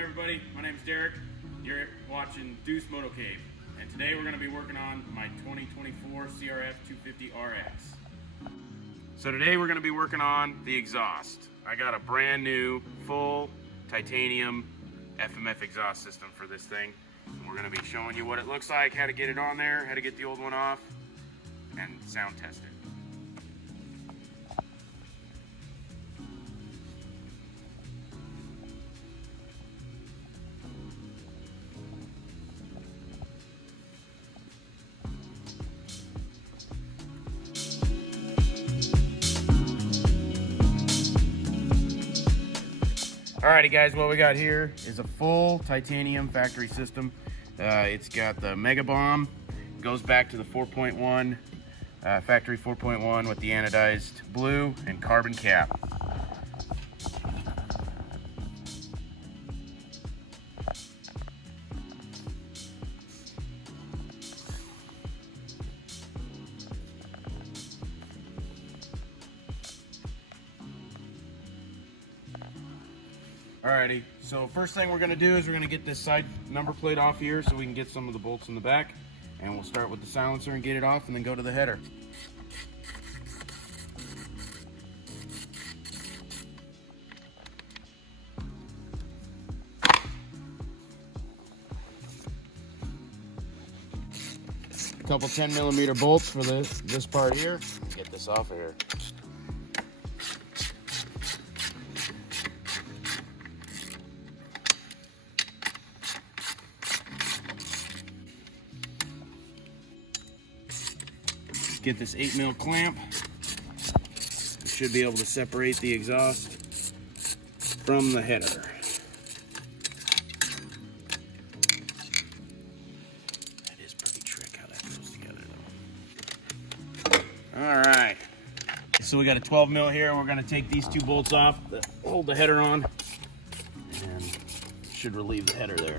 Welcome everybody, my name is Derek. You're watching Deuce Moto Cave, and today we're going to be working on my 2024 crf250rx. So today we're going to be working on the exhaust. I got a brand new full titanium FMF exhaust system for this thing. We're going to be showing you what it looks like, how to get it on there, how to get the old one off, and sound test it. Alrighty guys, what we got here is a full titanium factory system. It's got the Mega Bomb, goes back to the 4.1, factory 4.1 with the anodized blue and carbon cap. Alrighty, so first thing we're going to do is we're going to get this side number plate off here so we can get some of the bolts in the back, and we'll start with the silencer and get it off and then go to the header. A couple 10mm bolts for this part here. Get this off of here. Get this 8mm clamp. You should be able to separate the exhaust from the header. That is pretty trick how that goes together though. Alright, so we got a 12mm here. We're going to take these two bolts off that hold the header on, and should relieve the header there.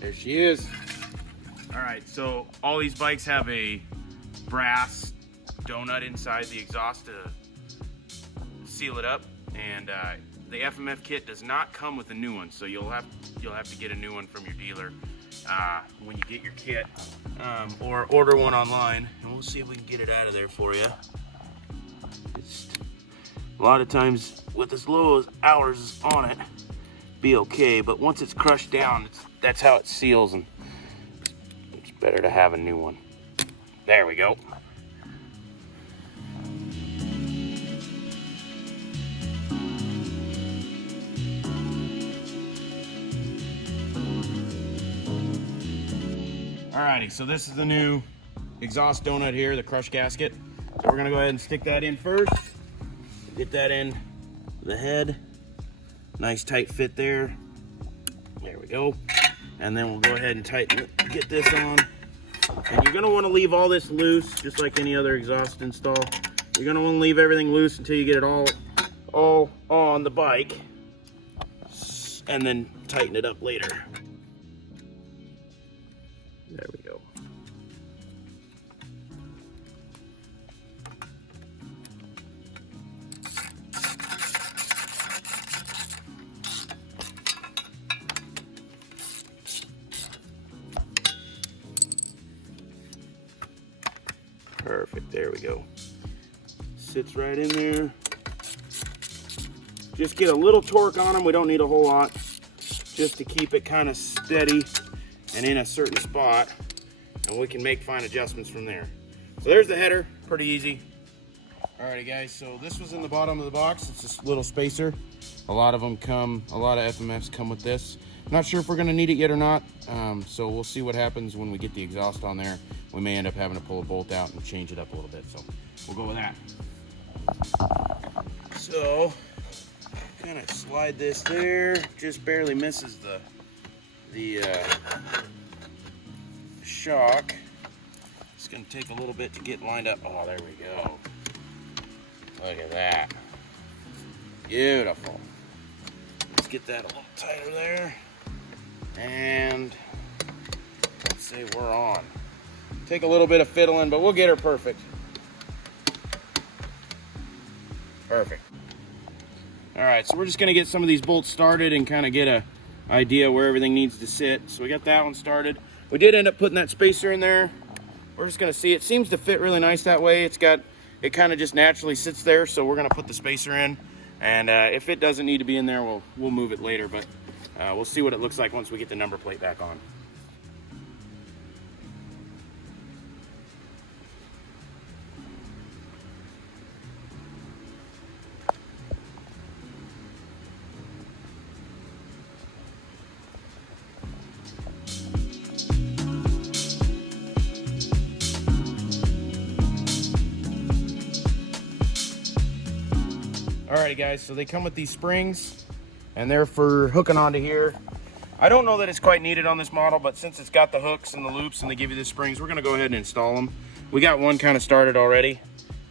There she is. All right, so all these bikes have a brass donut inside the exhaust to seal it up, and the FMF kit does not come with a new one, so you'll have to get a new one from your dealer when you get your kit, or order one online, and we'll see if we can get it out of there for you. It's, a lot of times with as low as hours on it, be okay, but once it's crushed down, that's how it seals, and it's better to have a new one. There we go. Alrighty, so this is the new exhaust donut here, the crush gasket. So we're gonna go ahead and stick that in first. Get that in the head. Nice tight fit there. There we go. And then we'll go ahead and tighten it, get this on. And you're gonna wanna leave all this loose, just like any other exhaust install. You're gonna wanna leave everything loose until you get it all on the bike, and then tighten it up later. There we go. Perfect, there we go. Sits right in there. Just get a little torque on them. We don't need a whole lot, just to keep it kind of steady and in a certain spot, and we can make fine adjustments from there. So there's the header, pretty easy. Alrighty guys, so this was in the bottom of the box. It's this little spacer. A lot of FMFs come with this. Not sure if we're gonna need it yet or not, so we'll see what happens when we get the exhaust on there. We may end up having to pull a bolt out and change it up a little bit, so we'll go with that. So, kind of slide this there, just barely misses the shock. It's gonna take a little bit to get lined up. Oh, there we go. Look at that. Beautiful. Let's get that a little tighter there. And let's say we're on. Take a little bit of fiddling, but we'll get her perfect. Perfect. All right, so we're just gonna get some of these bolts started and kind of get a idea where everything needs to sit. So we got that one started. We did end up putting that spacer in there. We're just gonna see. It seems to fit really nice that way. It kind of just naturally sits there, so we're gonna put the spacer in. And if it doesn't need to be in there, we'll move it later, but we'll see what it looks like once we get the number plate back on. Alrighty guys, so they come with these springs and they're for hooking onto here. I don't know that it's quite needed on this model, but since it's got the hooks and the loops and they give you the springs, we're gonna go ahead and install them. We got one kind of started already,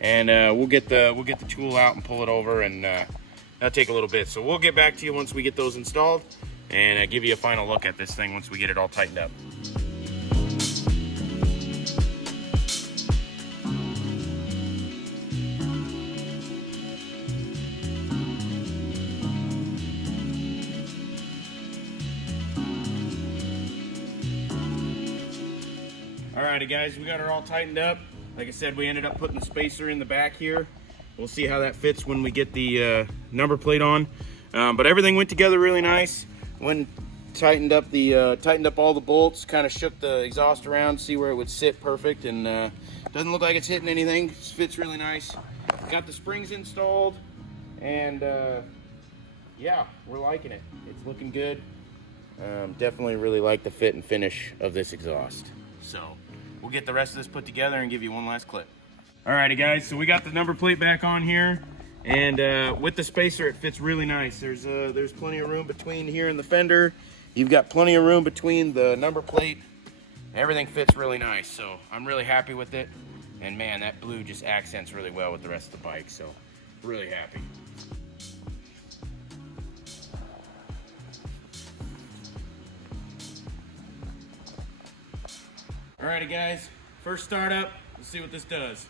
and we'll get the tool out and pull it over, and that'll take a little bit. So we'll get back to you once we get those installed and give you a final look at this thing once we get it all tightened up. Alrighty guys, we got her all tightened up. Like I said, we ended up putting the spacer in the back here. We'll see how that fits when we get the number plate on. But everything went together really nice. When tightened up all the bolts, kind of shook the exhaust around, see where it would sit perfect, and doesn't look like it's hitting anything. It fits really nice. Got the springs installed, and yeah, we're liking it. It's looking good. Definitely really like the fit and finish of this exhaust. So we'll get the rest of this put together and give you one last clip. Alrighty guys, so we got the number plate back on here, and with the spacer it fits really nice. There's plenty of room between here and the fender. You've got plenty of room between the number plate. Everything fits really nice, so I'm really happy with it. And man, that blue just accents really well with the rest of the bike, so really happy. Alrighty guys, first startup, let's see what this does.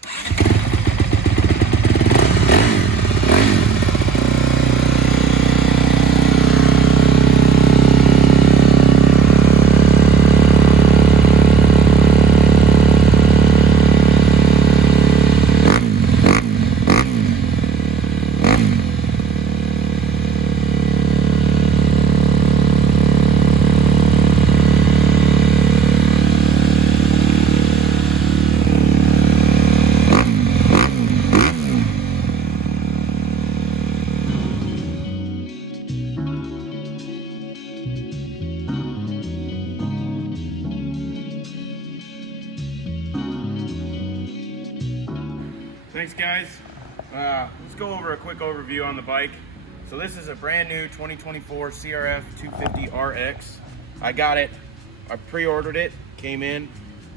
Thanks guys. Let's go over a quick overview on the bike. So this is a brand new 2024 crf 250rx. I got it, I pre-ordered it, came in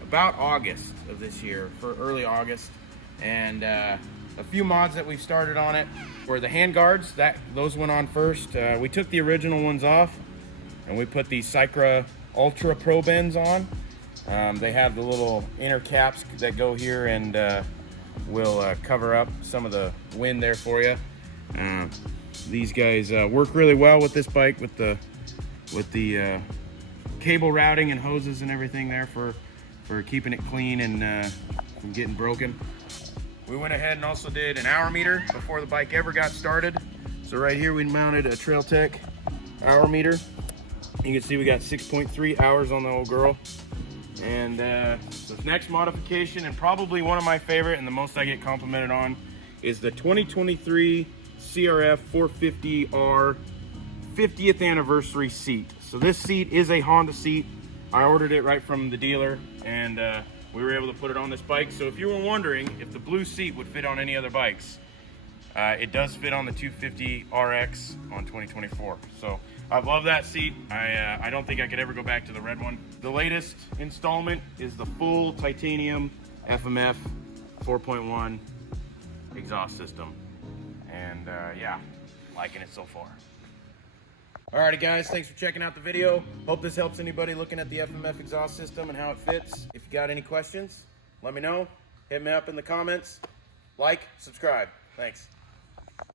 about August of this year, for early August. And a few mods that we've started on it were the hand guards. Those went on first. We took the original ones off and we put the Cycra Ultra Pro bends on. They have the little inner caps that go here and will cover up some of the wind there for you. These guys work really well with this bike, with the cable routing and hoses and everything there for keeping it clean and from getting broken. We went ahead and also did an hour meter before the bike ever got started. So right here we mounted a Trail Tech hour meter. You can see we got 6.3 hours on the old girl. And the next modification, and probably one of my favorite and the most I get complimented on, is the 2023 crf 450R 50th anniversary seat. So this seat is a Honda seat. I ordered it right from the dealer, and we were able to put it on this bike. So if you were wondering if the blue seat would fit on any other bikes, it does fit on the 250RX on 2024. So I've loved that seat. I don't think I could ever go back to the red one. The latest installment is the full titanium FMF 4.1 exhaust system. And yeah, liking it so far. Alrighty guys, thanks for checking out the video. Hope this helps anybody looking at the FMF exhaust system and how it fits. If you got any questions, let me know. Hit me up in the comments. Like, subscribe. Thanks.